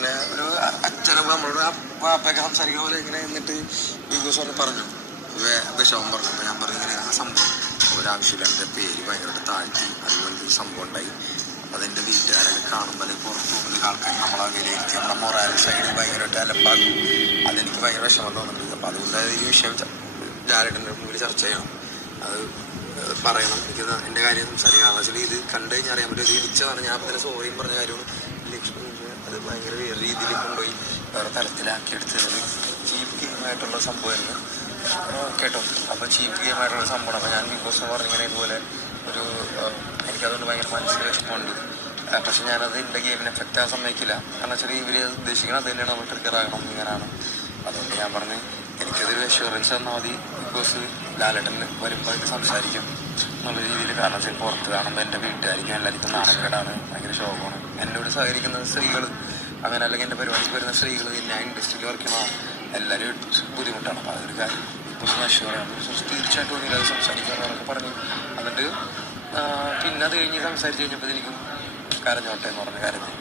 ഇങ്ങനെ ഒരു അച്ഛനും നമ്മളോട് വാപ്പയൊക്കെ സംസാരിക്കുന്ന പോലെ ഇങ്ങനെ എന്നിട്ട് ബിഗ് ബോസ് പറഞ്ഞു വിഷമം പറഞ്ഞു. അപ്പോൾ ഞാൻ പറഞ്ഞു ഇങ്ങനെ ആ സംഭവം ഒരാവശ്യമില്ല, എൻ്റെ പേര് ഭയങ്കരമായിട്ട് താഴ്ത്തി, അതുപോലെ ഒരു സംഭവം ഉണ്ടായി. അതെൻ്റെ വീട്ടുകാരൊക്കെ കാണുമ്പോൾ അല്ലെങ്കിൽ പുറത്തു പോകുന്ന ആൾക്കാർ നമ്മളെ വിലയിരുത്തി നമ്മുടെ മൊറാൽ സൈഡ് ഭയങ്കരമായിട്ട് അലപ്പാക്കും. അതെനിക്ക് ഭയങ്കര വിഷമം തോന്നുന്നുണ്ട്. അപ്പോൾ അതുകൊണ്ട് ഈ വിഷയം ലാലേട്ടൻ്റെ മുമ്പിൽ ചർച്ച ചെയ്യണം, അത് പറയണം, എനിക്ക് എൻ്റെ കാര്യം സംസാരിക്കണം. ആവശ്യം ഇത് കണ്ടു കഴിഞ്ഞാൽ അറിയാൻ പറ്റും. ഇത് ഇടിച്ചതാണ്. ഞാൻ അതിൽ സോറിയും പറഞ്ഞ കാര്യമാണ്. ലക്ഷ്മി അത് ഭയങ്കര വേറെ രീതിയിൽ കൊണ്ടുപോയി വേറെ തലത്തിലാക്കിയെടുത്തത് ചീപ്പ് ഗെയിമായിട്ടുള്ള സംഭവമായിരുന്നു കേട്ടോ. അപ്പോൾ ചീപ്പ് ഗെയിമായിട്ടുള്ള സംഭവമാണ്. അപ്പോൾ ഞാൻ ബിഗ് ബോസ് പറഞ്ഞിങ്ങനെ ഇതുപോലെ ഒരു എനിക്കതുകൊണ്ട് ഭയങ്കര മനസ്സിൽ വിഷമമുണ്ട്. പക്ഷെ ഞാനത് എൻ്റെ ഗെയിമിനെ എഫക്റ്റ് ആകാൻ സമ്മതിക്കില്ല. കാരണം വെച്ചാൽ ഇവർ ഉദ്ദേശിക്കണം അത് തന്നെയാണ്, നമ്മൾ ട്രിഗറാകണം ഇങ്ങനെയാണ്. അതുകൊണ്ട് ഞാൻ പറഞ്ഞ് എനിക്കതൊരു അഷ്യൂറൻസ് തന്നാൽ മതി, ബിഗ് ബോസ് ലാലേട്ടന് വരുമ്പോൾ ഇത് സംസാരിക്കും എന്നുള്ള രീതിയിൽ. കാരണം വെച്ചാൽ പുറത്ത് കാണുമ്പോൾ എൻ്റെ വീട്ടുകാരിക്കും എല്ലാവർക്കും നാണക്കേടാണ്, ഭയങ്കര ശോകമാണ്. എന്നോട് സഹകരിക്കുന്ന സ്ത്രീകൾ അങ്ങനെ അല്ലെങ്കിൽ എൻ്റെ പരിപാടിക്ക് വരുന്ന സ്ത്രീകൾ ഞാൻ ഇൻഡസ്ട്രിയിൽ വർക്ക് ചെയ്യണോ എല്ലാവരും ബുദ്ധിമുട്ടാണ്. അപ്പോൾ അതൊരു കാര്യം ബിഗ് ബോസ് അഷ്യൂറാണ്. തീർച്ചയായിട്ടും ഒന്നില്ല അത് സംസാരിക്കാറൊക്കെ പറഞ്ഞു. എന്നിട്ട് പിന്നെ അത് കഴിഞ്ഞ് സംസാരിച്ച് കഴിഞ്ഞപ്പോൾ എനിക്കും കരഞ്ഞോട്ടെ എന്ന് പറഞ്ഞ കാര്യത്തിൽ